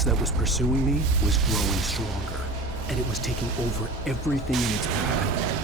darkness that was pursuing me was growing stronger, and it was taking over everything in its path.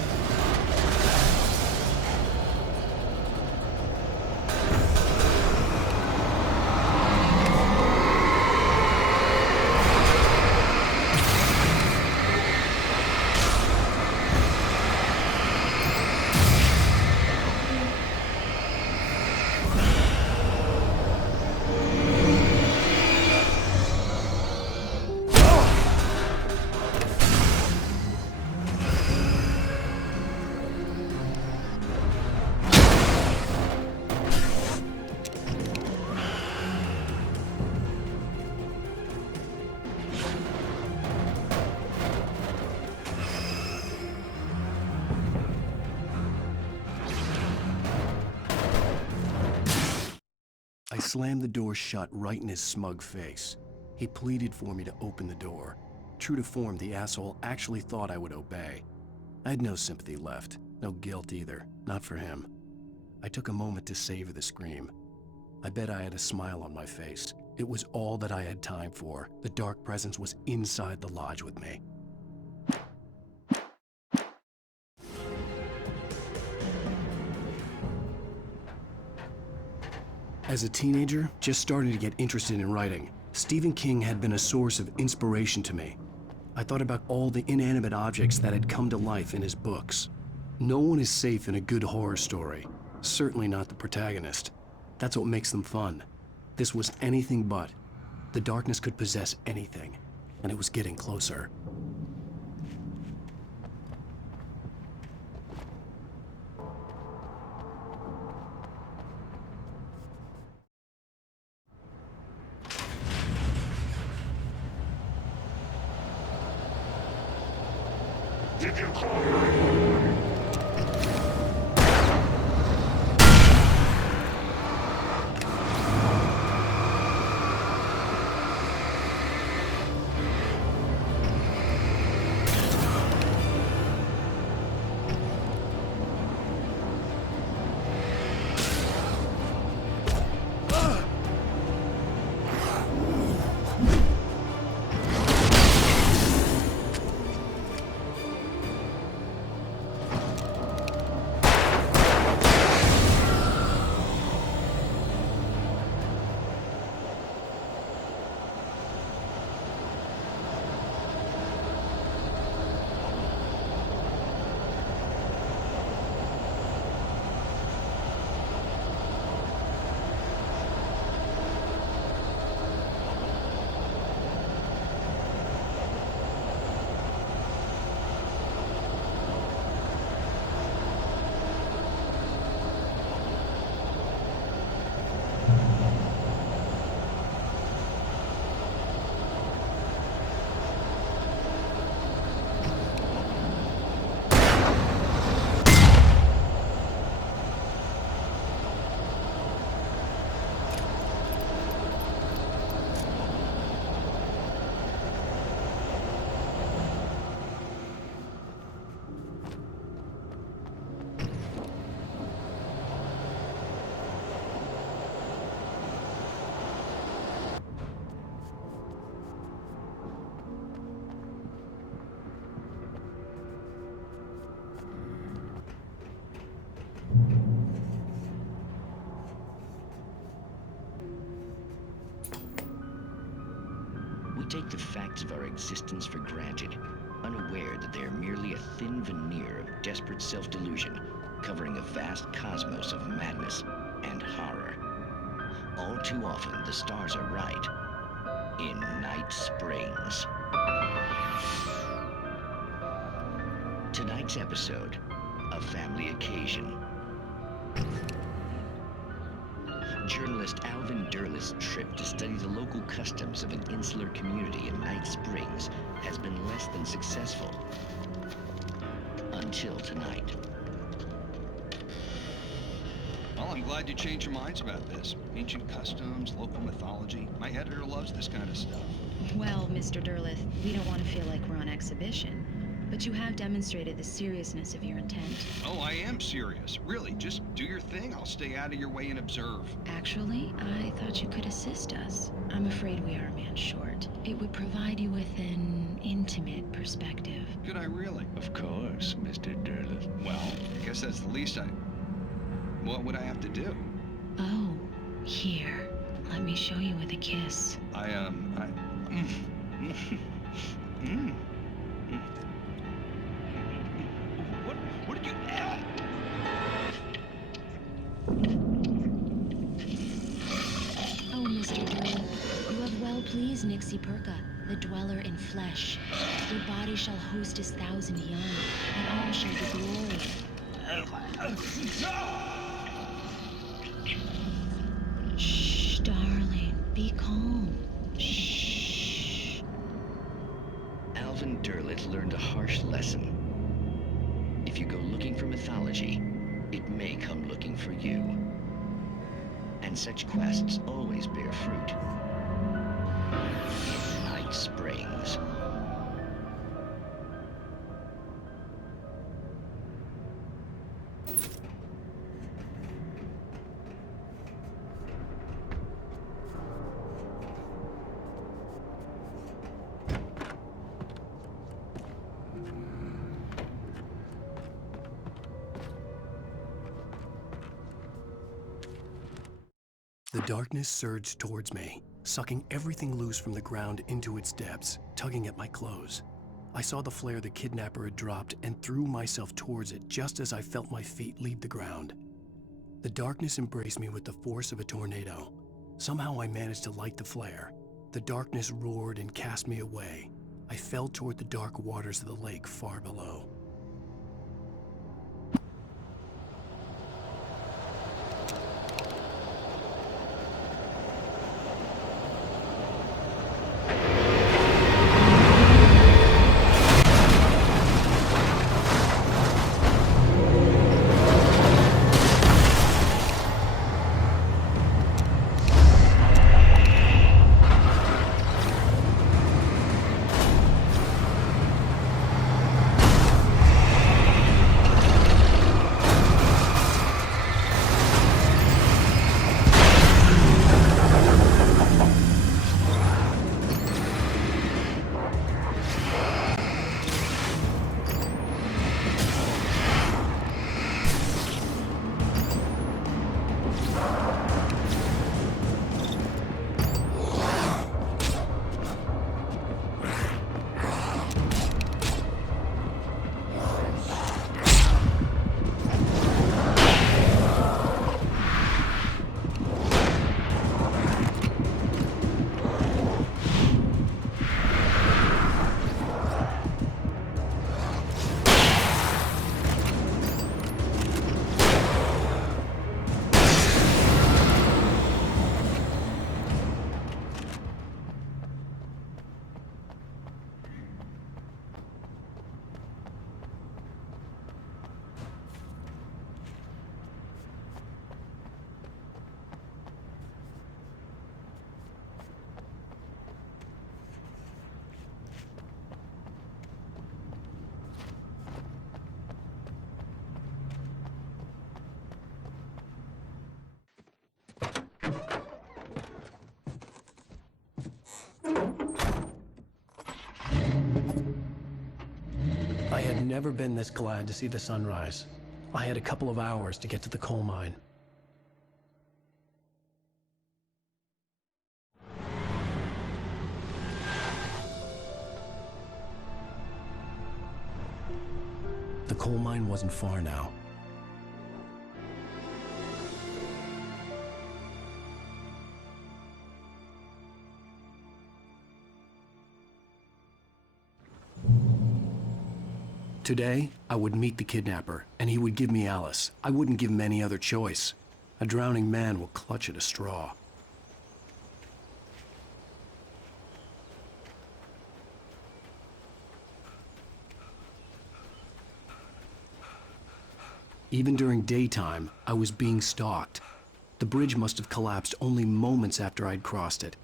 I slammed the door shut right in his smug face. He pleaded for me to open the door. True to form, the asshole actually thought I would obey. I had no sympathy left, no guilt either, not for him. I took a moment to savor the scream. I bet I had a smile on my face. It was all that I had time for. The dark presence was inside the lodge with me. As a teenager, just starting to get interested in writing, Stephen King had been a source of inspiration to me. I thought about all the inanimate objects that had come to life in his books. No one is safe in a good horror story, certainly not the protagonist. That's what makes them fun. This was anything but. The darkness could possess anything, and it was getting closer. Did you call me? We take the facts of our existence for granted, unaware that they are merely a thin veneer of desperate self-delusion, covering a vast cosmos of madness and horror. All too often, the stars are right. In Night Springs. Tonight's episode, a family occasion. Journalist Alvin Derleth's trip to study the local customs of an insular community in Night Springs has been less than successful. Until tonight. Well, I'm glad you changed your minds about this. Ancient customs, local mythology. My editor loves this kind of stuff. Well, Mr. Derleth, we don't want to feel like we're on exhibition. but you have demonstrated the seriousness of your intent. Oh, I am serious. Really, just do your thing. I'll stay out of your way and observe. Actually, I thought you could assist us. I'm afraid we are a man short. It would provide you with an intimate perspective. Could I really? Of course, Mr. Derleth. Well, I guess that's the least I... What would I have to do? Oh, here. Let me show you with a kiss. What did you... Oh, Mr. Derleth, you have well pleased Nixie Perka, the dweller in flesh. Your body shall host his 1,000 young, and all shall be glory. Shh, darling, be calm. Shh. Alvin Derleth learned a harsh lesson. If you go looking for mythology, it may come looking for you. And such quests always bear fruit. Night Springs. The darkness surged towards me, sucking everything loose from the ground into its depths, tugging at my clothes. I saw the flare the kidnapper had dropped and threw myself towards it just as I felt my feet leave the ground. The darkness embraced me with the force of a tornado. Somehow I managed to light the flare. The darkness roared and cast me away. I fell toward the dark waters of the lake far below. I had never been this glad to see the sunrise. I had a couple of hours to get to the coal mine. The coal mine wasn't far now. Today, I would meet the kidnapper, and he would give me Alice. I wouldn't give him any other choice. A drowning man will clutch at a straw. Even during daytime, I was being stalked. The bridge must have collapsed only moments after I'd crossed it.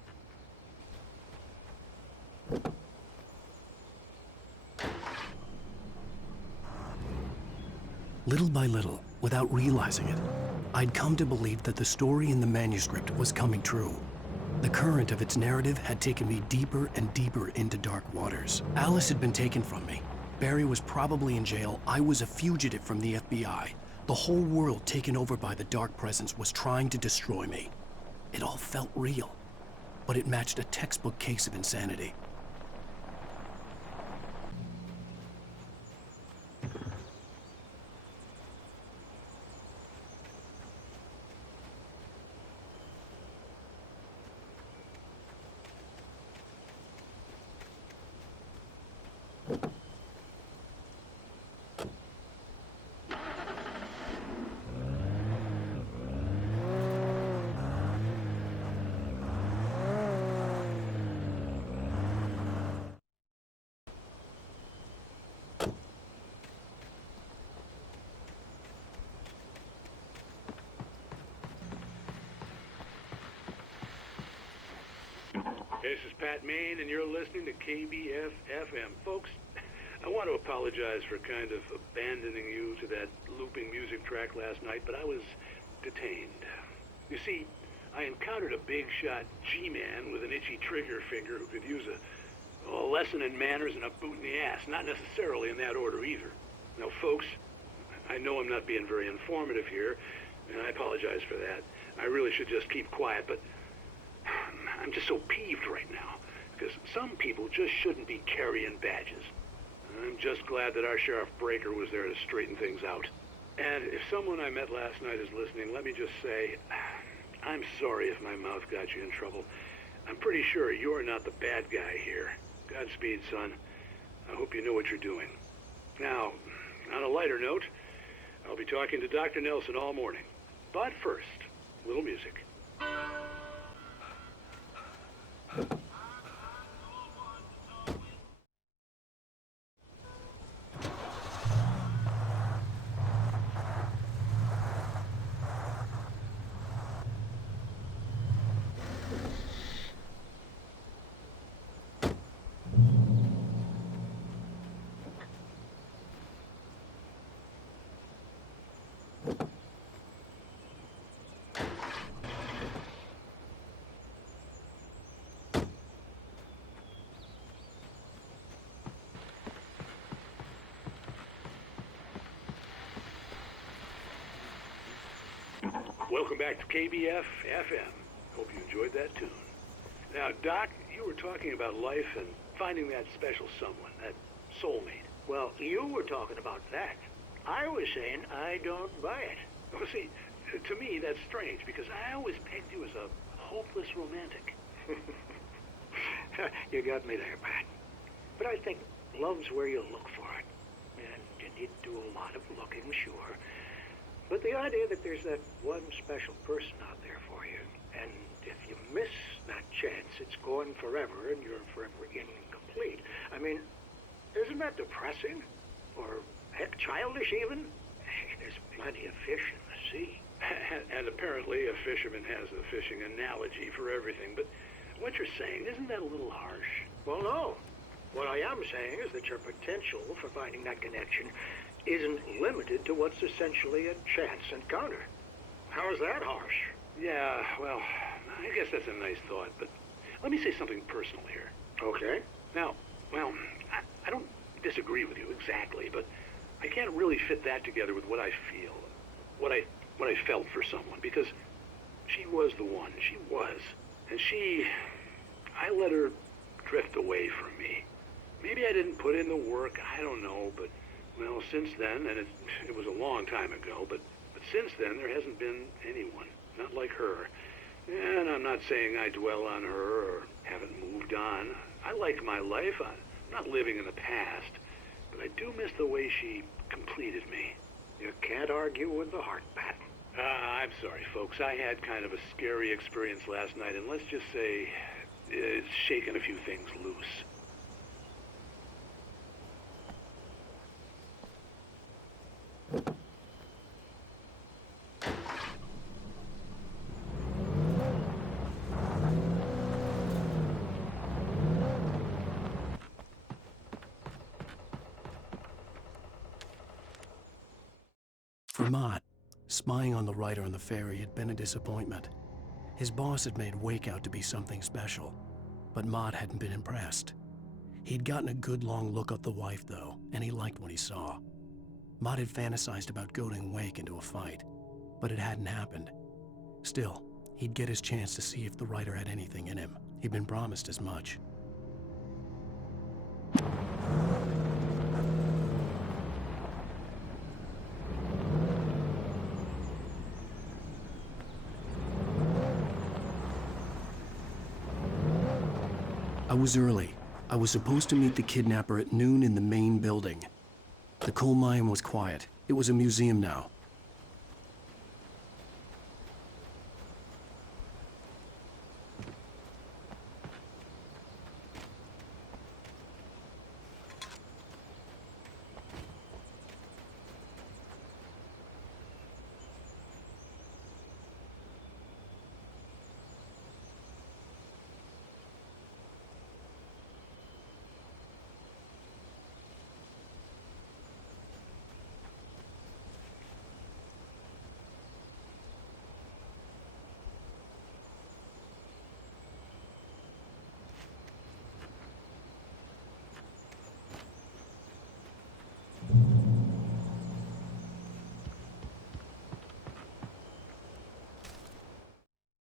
Little by little, without realizing it, I'd come to believe that the story in the manuscript was coming true. The current of its narrative had taken me deeper and deeper into dark waters. Alice had been taken from me. Barry was probably in jail. I was a fugitive from the FBI. The whole world taken over by the dark presence was trying to destroy me. It all felt real, but it matched a textbook case of insanity. This is Pat Main, and you're listening to KBF-FM. Folks, I want to apologize for kind of abandoning you to that looping music track last night, but I was detained. You see, I encountered a big-shot G-man with an itchy trigger finger who could use a lesson in manners and a boot in the ass. Not necessarily in that order, either. Now, folks, I know I'm not being very informative here, and I apologize for that. I really should just keep quiet, but I'm just so peeved right now, because some people just shouldn't be carrying badges. I'm just glad that our Sheriff Breaker was there to straighten things out. And if someone I met last night is listening, let me just say, I'm sorry if my mouth got you in trouble. I'm pretty sure you're not the bad guy here. Godspeed, son. I hope you know what you're doing. Now, on a lighter note, I'll be talking to Dr. Nelson all morning. But first, a little music. Welcome back to KBF-FM. Hope you enjoyed that tune. Now, Doc, you were talking about life and finding that special someone, that soulmate. Well, you were talking about that. I was saying I don't buy it. Well, see, to me, that's strange, because I always pegged you as a hopeless romantic. You got me there, Pat. But I think love's where you look for it. And you need to do a lot of looking, sure. But the idea that there's that one special person out there for you, and if you miss that chance, it's gone forever, and you're forever incomplete. I mean, isn't that depressing? Or, heck, childish even? Hey, there's plenty of fish in the sea. And apparently a fisherman has a fishing analogy for everything, but what you're saying, isn't that a little harsh? Well, no. What I am saying is that your potential for finding that connection isn't limited to what's essentially a chance encounter. How is that harsh? Yeah, well, I guess that's a nice thought, but let me say something personal here. Okay. Now, well, I don't disagree with you exactly, but I can't really fit that together with what I feel, what I felt for someone, because she was the one. She was. And I let her drift away from me. Maybe I didn't put in the work, I don't know, but well, since then, and it was a long time ago, but since then, there hasn't been anyone, not like her. And I'm not saying I dwell on her or haven't moved on. I like my life. I'm not living in the past, but I do miss the way she completed me. You can't argue with the heart, Pat. I'm sorry, folks. I had kind of a scary experience last night, and let's just say it's shaken a few things loose. For Mott, spying on the writer on the ferry had been a disappointment. His boss had made Wake out to be something special, but Mott hadn't been impressed. He'd gotten a good long look at the wife, though, and he liked what he saw. Mott had fantasized about goading Wake into a fight, but it hadn't happened. Still, he'd get his chance to see if the writer had anything in him. He'd been promised as much. I was early. I was supposed to meet the kidnapper at noon in the main building. The coal mine was quiet. It was a museum now.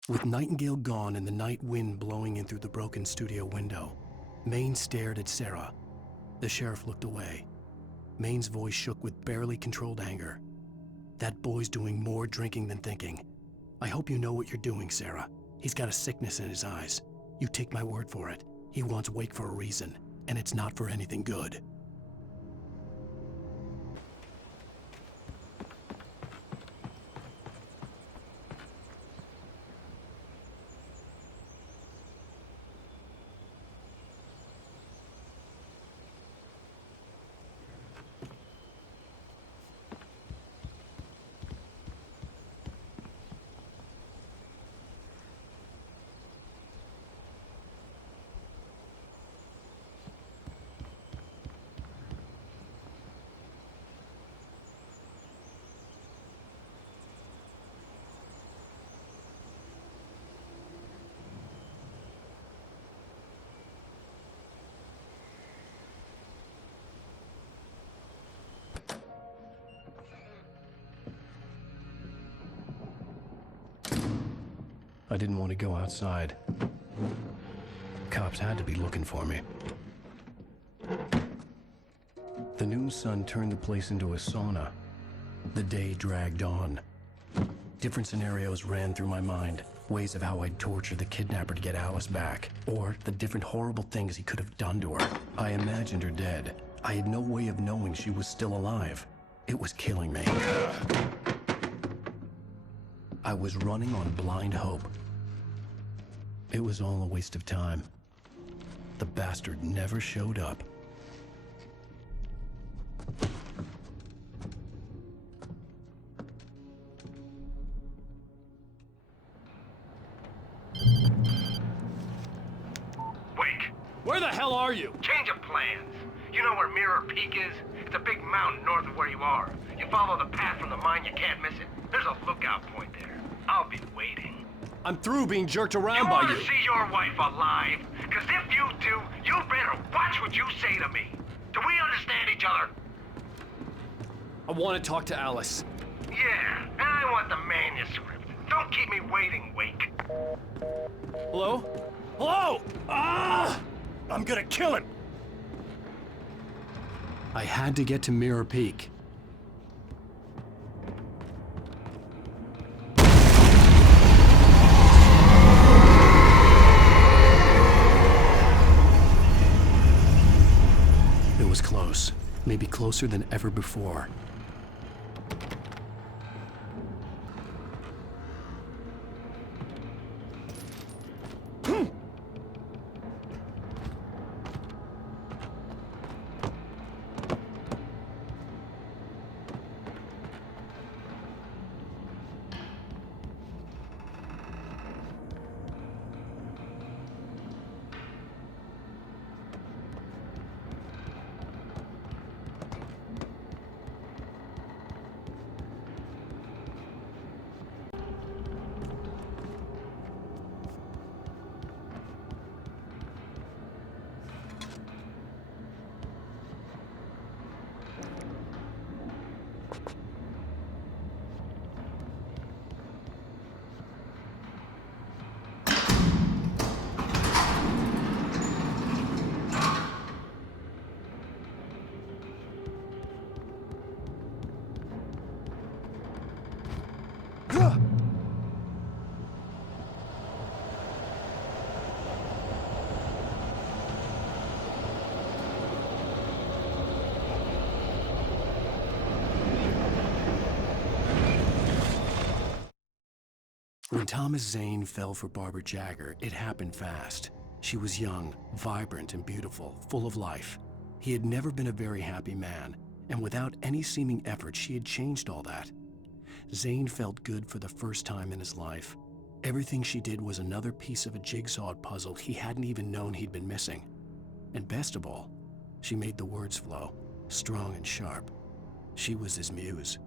With Nightingale gone and the night wind blowing in through the broken studio window, Maine stared at Sarah. The sheriff looked away. Maine's voice shook with barely controlled anger. That boy's doing more drinking than thinking. I hope you know what you're doing, Sarah. He's got a sickness in his eyes. You take my word for it. He wants Wake for a reason, and it's not for anything good. I didn't want to go outside. Cops had to be looking for me. The noon sun turned the place into a sauna. The day dragged on. Different scenarios ran through my mind. Ways of how I'd torture the kidnapper to get Alice back. Or the different horrible things he could have done to her. I imagined her dead. I had no way of knowing she was still alive. It was killing me. I was running on blind hope. It was all a waste of time. The bastard never showed up. Wake! Where the hell are you? Change of plans. You know where Mirror Peak is? It's a big mountain north of where you are. You follow the path from the mine, you can't miss it. There's a lookout point there. I'll be waiting. I'm through being jerked around You by want you. to see your wife alive? Because if you do, you better watch what you say to me. Do we understand each other? I want to talk to Alice. Yeah, and I want the manuscript. Don't keep me waiting, Wake. Hello? Hello? Ah! I'm gonna kill him. I had to get to Mirror Peak. It was close, maybe closer than ever before. When Thomas Zane fell for Barbara Jagger, it happened fast. She was young, vibrant, and beautiful, full of life. He had never been a very happy man, and without any seeming effort, she had changed all that. Zane felt good for the first time in his life. Everything she did was another piece of a jigsaw puzzle he hadn't even known he'd been missing. And best of all, she made the words flow, strong and sharp. She was his muse.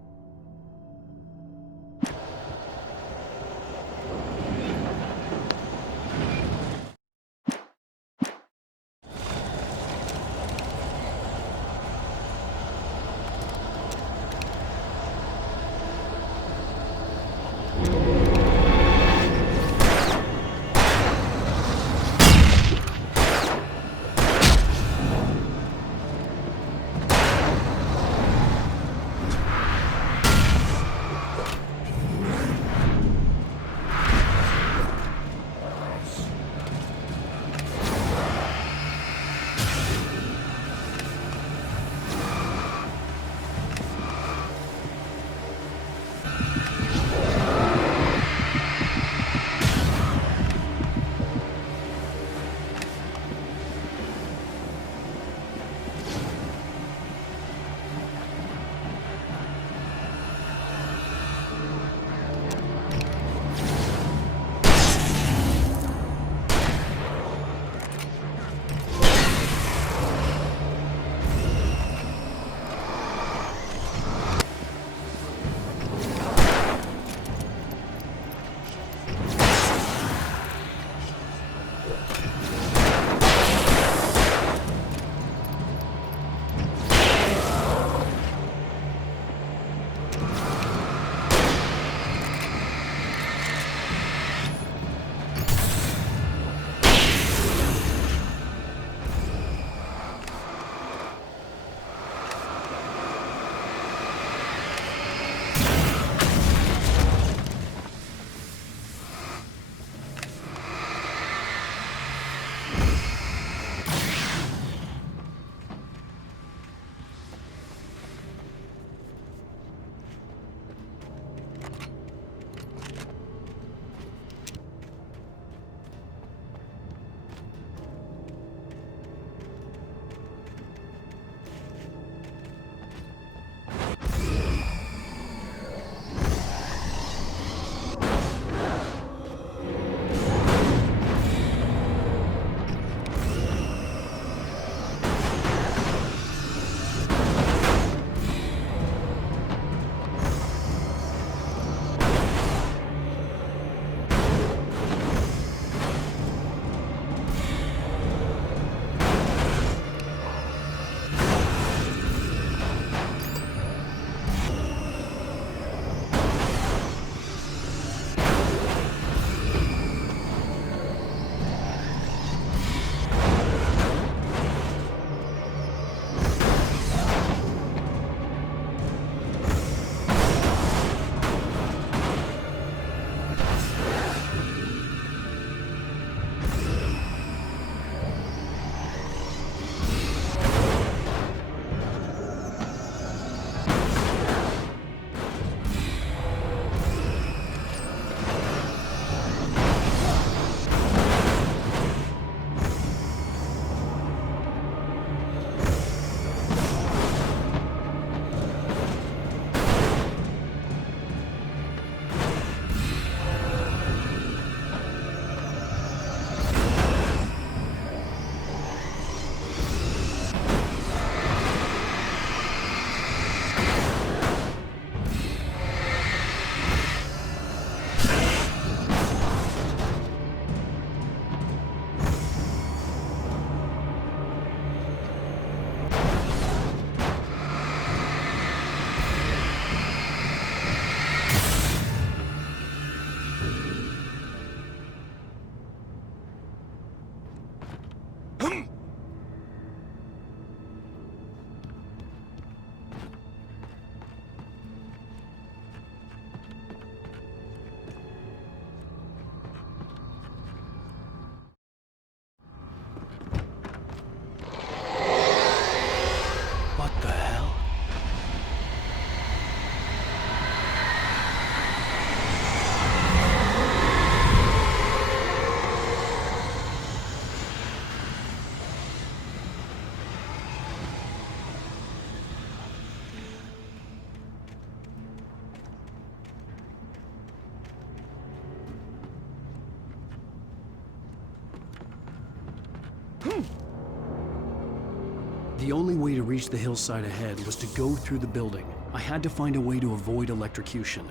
The only way to reach the hillside ahead was to go through the building. I had to find a way to avoid electrocution.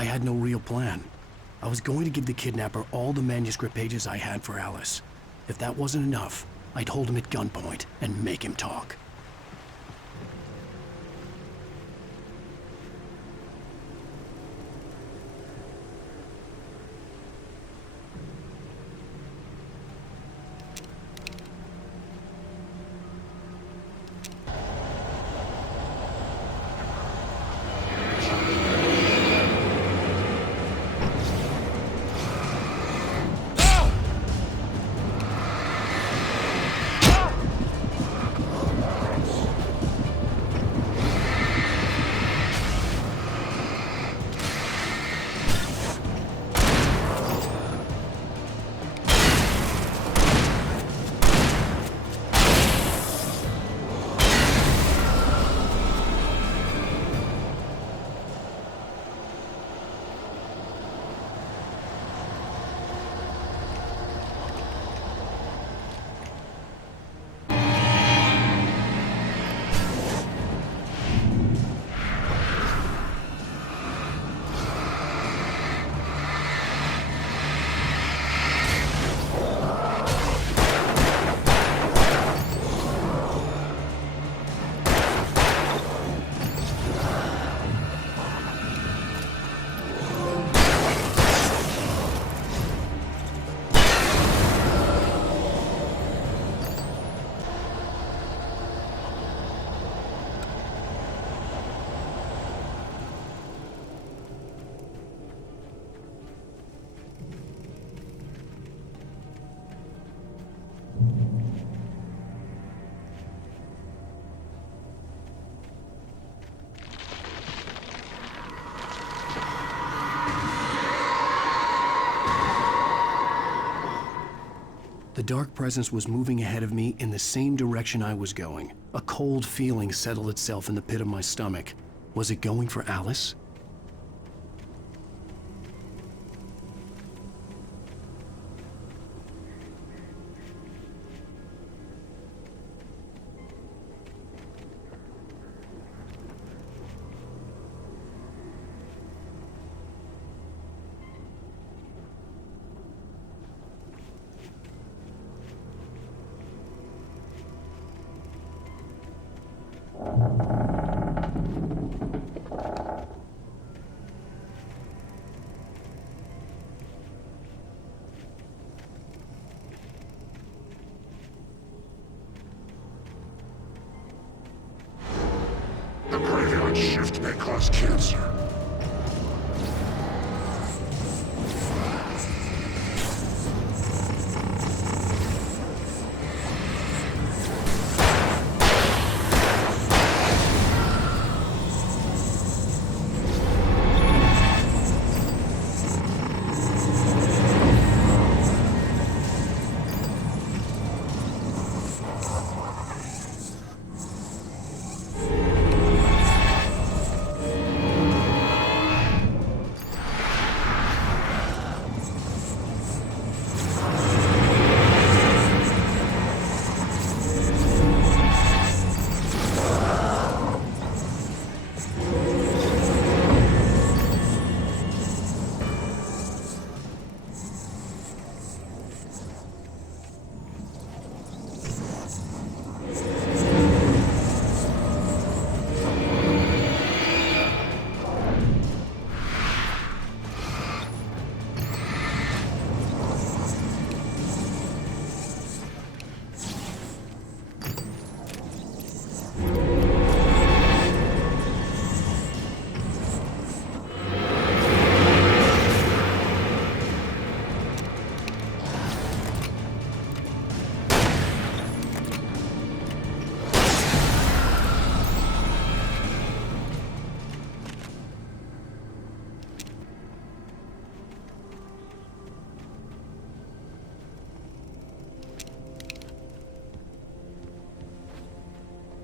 I had no real plan. I was going to give the kidnapper all the manuscript pages I had for Alice. If that wasn't enough, I'd hold him at gunpoint and make him talk. The dark presence was moving ahead of me in the same direction I was going. A cold feeling settled itself in the pit of my stomach. Was it going for Alice? The graveyard shift may cause cancer.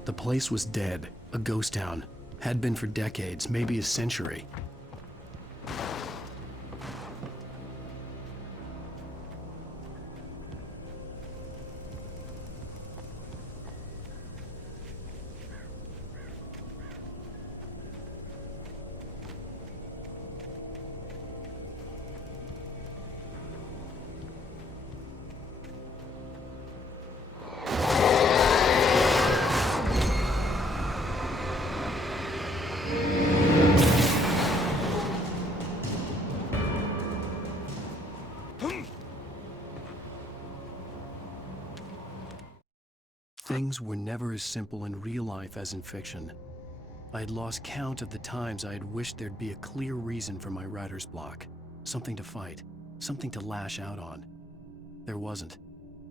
The place was dead, a ghost town. Had been for decades, maybe a century. things were never as simple in real life as in fiction. I had lost count of the times I had wished there'd be a clear reason for my writer's block, something to fight, something to lash out on. There wasn't.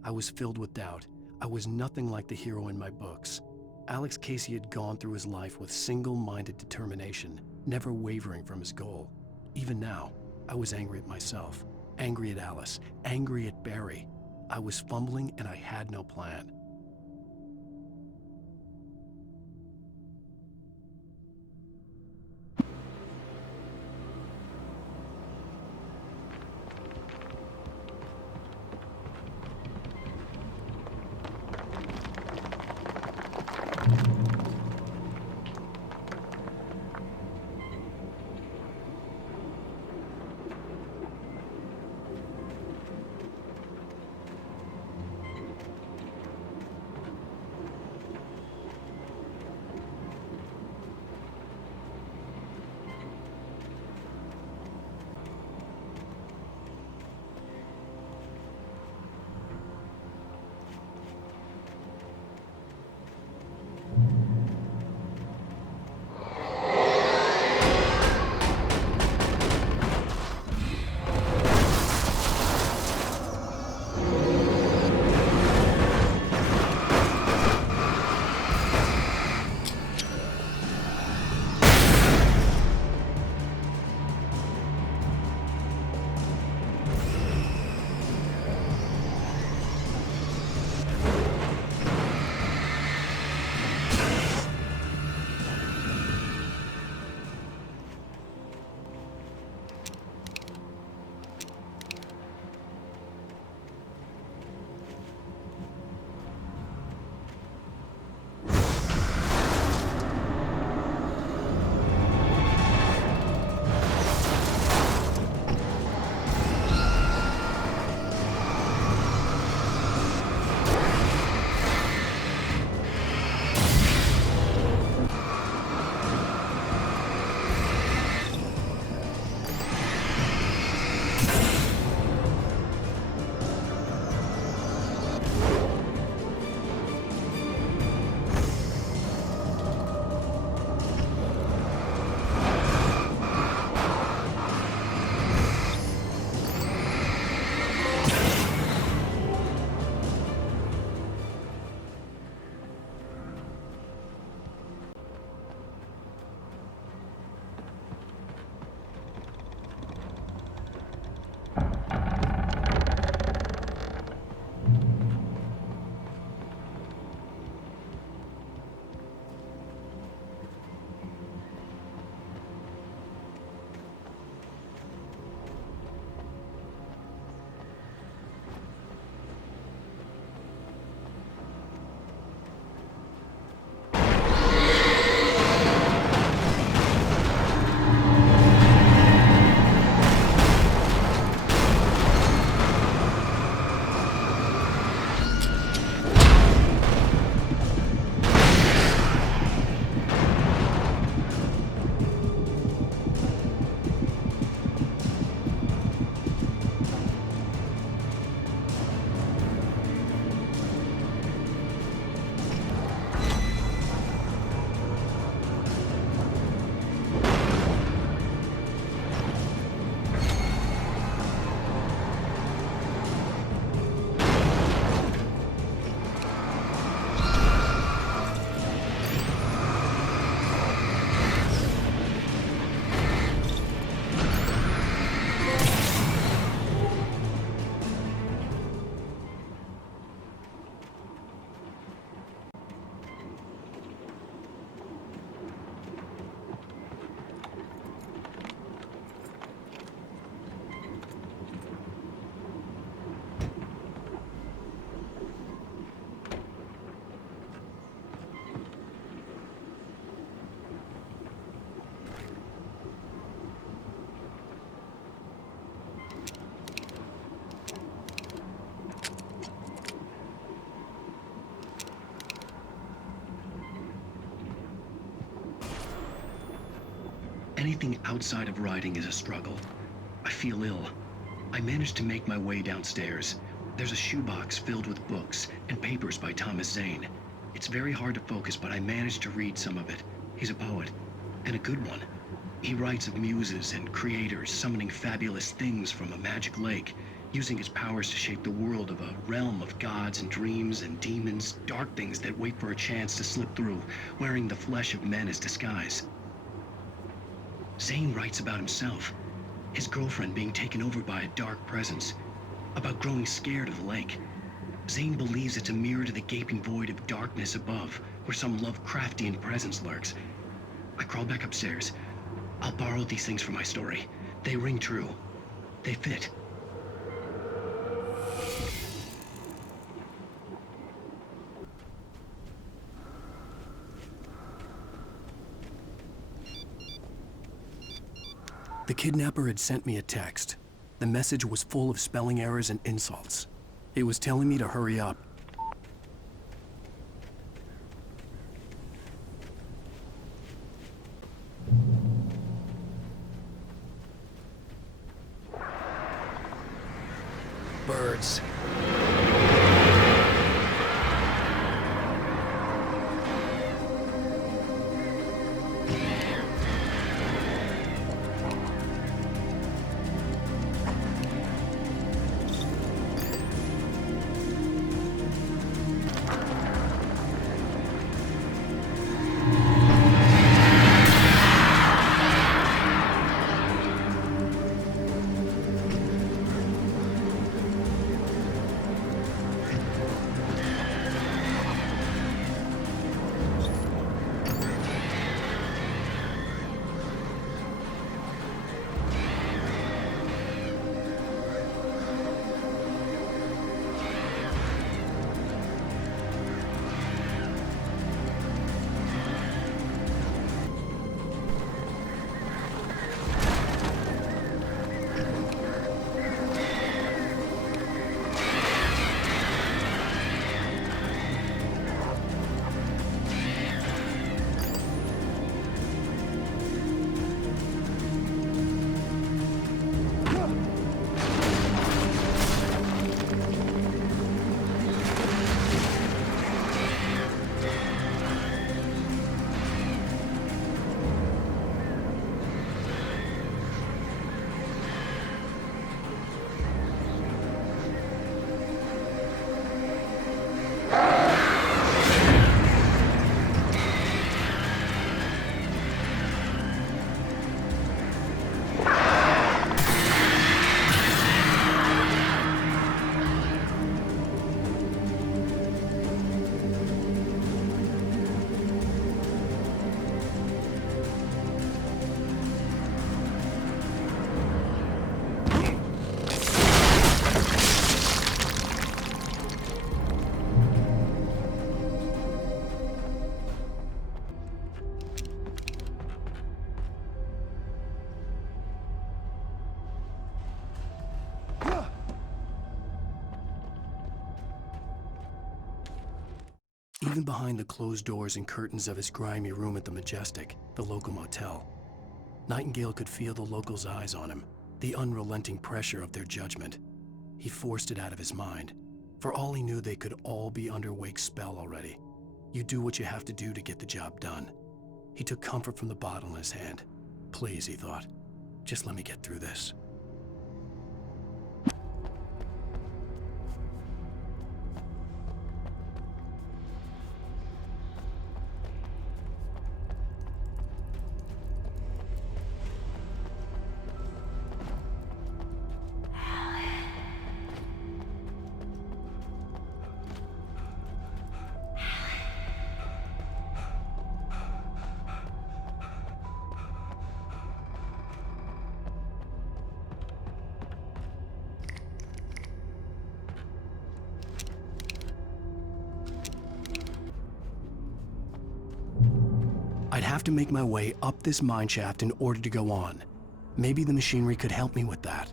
I was filled with doubt. I was nothing like the hero in my books. Alex Casey had gone through his life with single-minded determination, never wavering from his goal. Even now, I was angry at myself, angry at Alice, angry at Barry. I was fumbling and I had no plan. Anything outside of writing is a struggle. I feel ill. I managed to make my way downstairs. There's a shoebox filled with books and papers by Thomas Zane. It's very hard to focus, but I managed to read some of it. He's a poet, and a good one. He writes of muses and creators summoning fabulous things from a magic lake, using his powers to shape the world of a realm of gods and dreams and demons, dark things that wait for a chance to slip through, wearing the flesh of men as disguise. Zane writes about himself, his girlfriend being taken over by a dark presence, about growing scared of the lake. Zane believes it's a mirror to the gaping void of darkness above, where some Lovecraftian presence lurks. I crawl back upstairs. I'll borrow these things for my story. They ring true. They fit. The kidnapper had sent me a text. The message was full of spelling errors and insults. It was telling me to hurry up. Birds. Even behind the closed doors and curtains of his grimy room at the Majestic, the local motel, Nightingale could feel the locals' eyes on him, the unrelenting pressure of their judgment. He forced it out of his mind. For all he knew, they could all be under Wake's spell already. You do what you have to do to get the job done. He took comfort from the bottle in his hand. Please, he thought, just let me get through this. I'd have to make my way up this mineshaft in order to go on. Maybe the machinery could help me with that.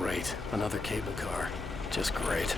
Great. Another cable car. Just great.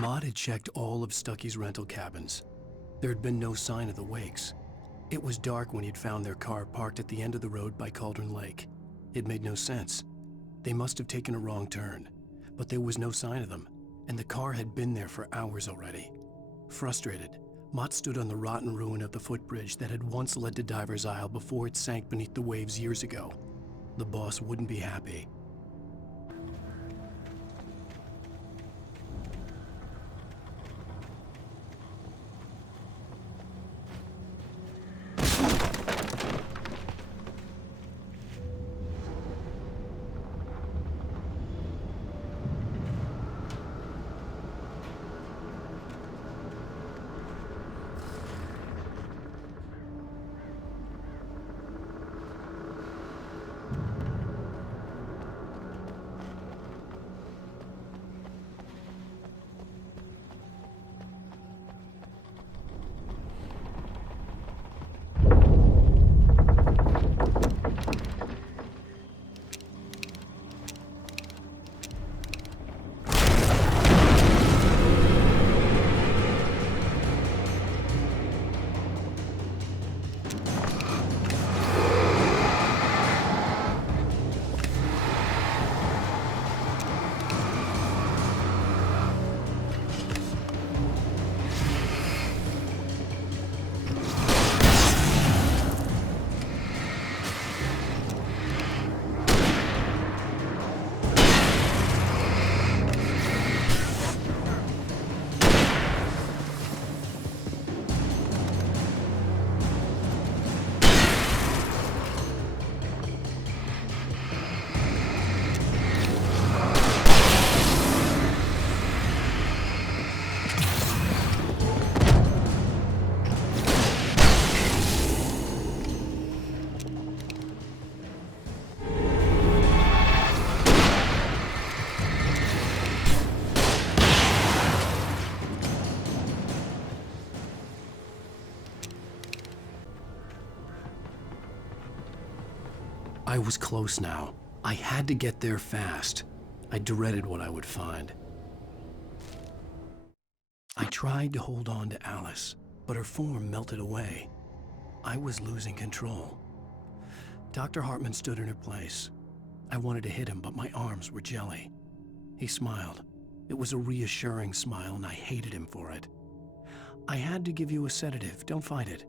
Maud had checked all of Stucky's rental cabins. There had been no sign of the Wakes. It was dark when he'd found their car parked at the end of the road by Cauldron Lake. It made no sense. They must have taken a wrong turn, but there was no sign of them, and the car had been there for hours already. Frustrated, Mott stood on the rotten ruin of the footbridge that had once led to Diver's Isle before it sank beneath the waves years ago. The boss wouldn't be happy. I was close now. I had to get there fast. I dreaded what I would find. I tried to hold on to Alice, but her form melted away. I was losing control. Dr. Hartman stood in her place. I wanted to hit him, but my arms were jelly. He smiled. It was a reassuring smile, and I hated him for it. I had to give you a sedative. Don't fight it.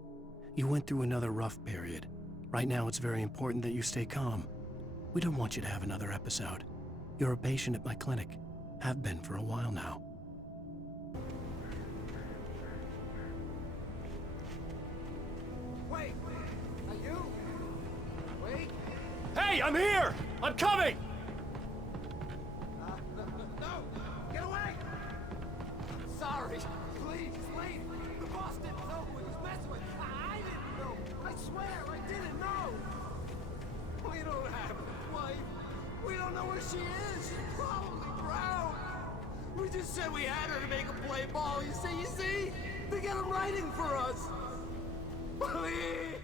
You went through another rough period. Right now, it's very important that you stay calm. We don't want you to have another episode. You're a patient at my clinic. Have been for a while now. Wait! Are you? Wait! Hey, I'm here! I'm coming! No! Get away! Sorry. Please, leave. The boss didn't know who he was messing with. I didn't know. I swear, I didn't know. We don't have a wife. We don't know where she is. She's probably drowned. We just said we had her to make a play ball. You see? They got him writing for us. Please.